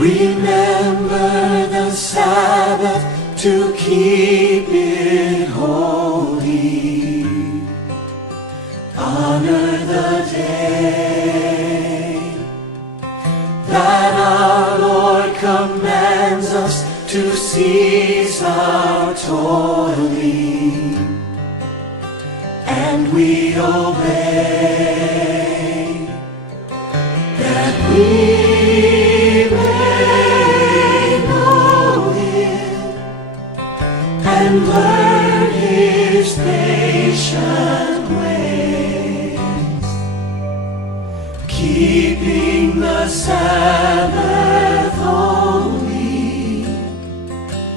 Remember the Sabbath to keep it holy. Honor the day that our Lord commands us to cease our toiling, and we obey, that we may know Him and learn His patient ways, keeping the Sabbath holy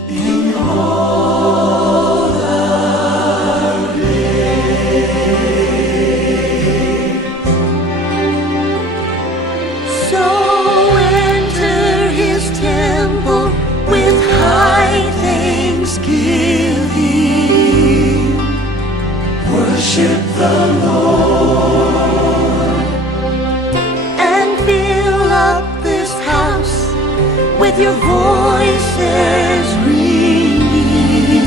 in all our days. So enter His temple with high thanksgiving. Worship the Lord And fill up this house with your voices ringing.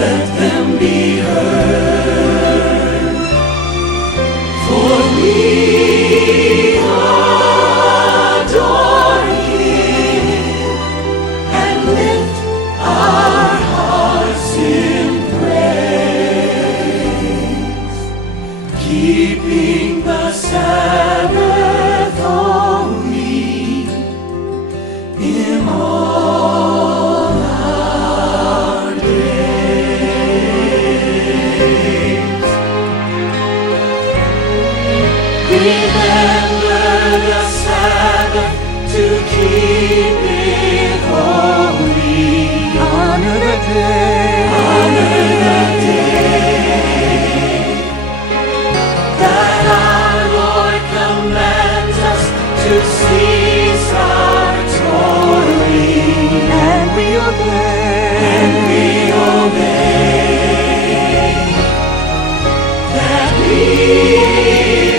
Let them be heard, for we adore Him and lift our hearts in praise, keeping the Sabbath holy in all our days. Remember the Sabbath to keep it holy. Honor the day. Honor the day that our Lord commands us to cease our toiling, And we obey. and we obey, that we